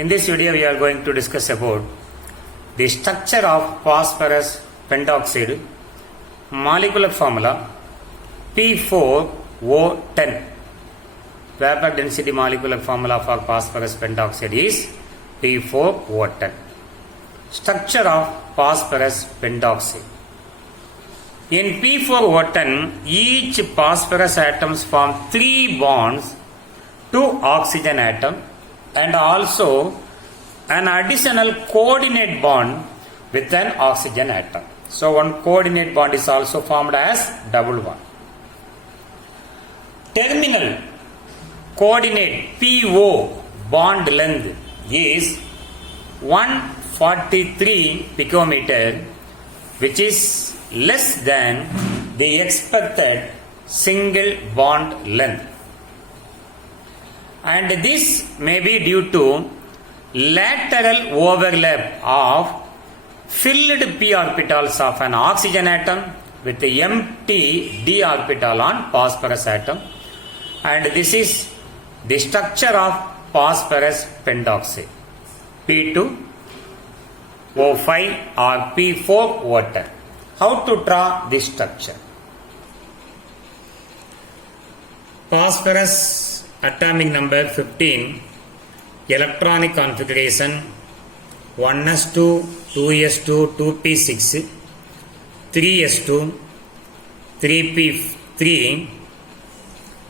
In this video, we are going to discuss about the structure of phosphorus pentoxide, molecular formula P4O10. Vapor density molecular formula for phosphorus pentoxide is P4O10. Structure of phosphorus pentoxide. In P4O10, each phosphorus atoms form 3 bonds to oxygen atom and also an additional coordinate bond with an oxygen atom. So one coordinate bond is also formed as double bond. Terminal coordinate PO bond length is 143 picometer, which is less than the expected single bond length. And this may be due to lateral overlap of filled p orbitals of an oxygen atom with the empty d orbital on phosphorus atom, and this is the structure of phosphorus pentoxide P2O5 or P4O10. How to draw this structure? Phosphorus atomic number 15, electronic configuration 1s2, 2s2, 2p6, 3s2, 3p3,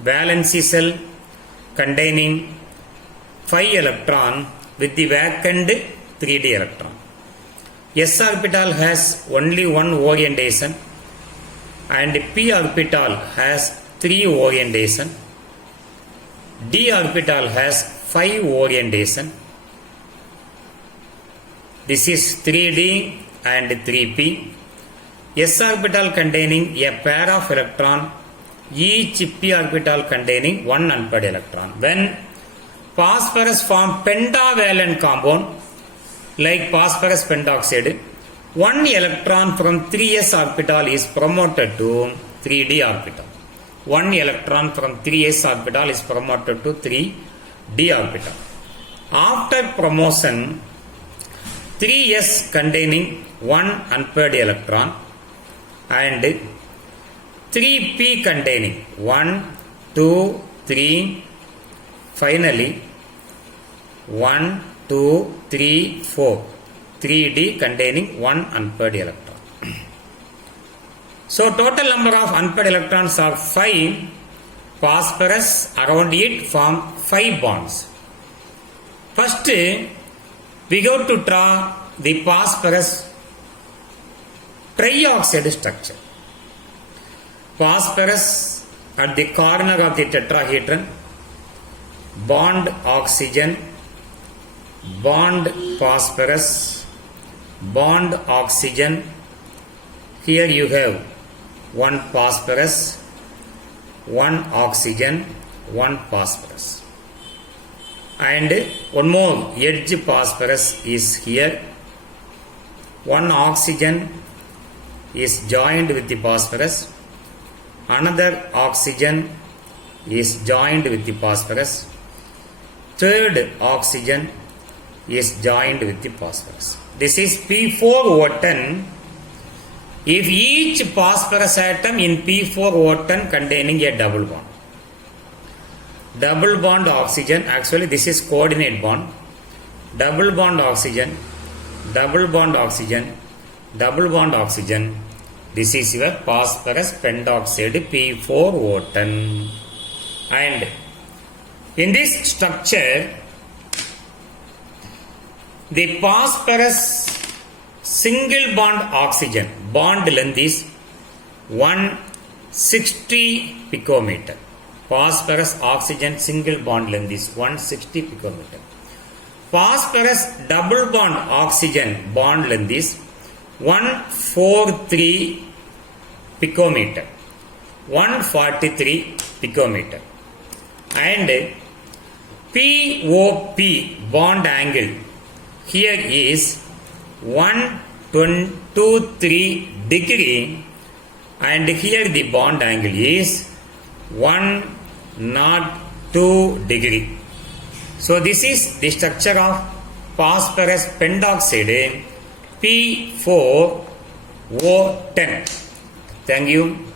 valency cell containing 5 electron with the vacant 3d electron. S orbital has only one orientation and p orbital has 3 orientation. D orbital has 5 orientation. This is 3d and 3p. S orbital containing a pair of electron, each p orbital containing one unpaired electron. When phosphorus form pentavalent compound like phosphorus pentoxide, one electron from 3s orbital is promoted to 3d orbital. One electron from 3s orbital is promoted to 3d orbital. After promotion, 3s containing one unpaired electron and 3p containing 1, 2, 3, finally 1, 2, 3, 4, 3d containing one unpaired electron. So total number of unpaired electrons are 5. Phosphorus around it form 5 bonds. First, we go to draw the phosphorus trioxide structure. Phosphorus at the corner of the tetrahedron, bond oxygen, bond phosphorus, bond oxygen. Here you have one phosphorus, one oxygen, one phosphorus, and one more edge phosphorus is here. One oxygen is joined with the phosphorus, another oxygen is joined with the phosphorus, third oxygen is joined with the phosphorus. This is P4O10. If each phosphorus atom in P4O10 containing a double bond oxygen, actually this is coordinate bond, double bond oxygen, double bond oxygen, double bond oxygen, this is your phosphorus pentoxide P4O10. And in this structure, the phosphorus single bond oxygen bond length is 160 picometer. Phosphorus oxygen single bond length is 160 picometer. Phosphorus double bond oxygen bond length is 143 picometer. 143 picometer. And POP bond angle here is 123 degree, and here the bond angle is 102 degree. So this is the structure of phosphorus pentoxide P4O10. Thank you.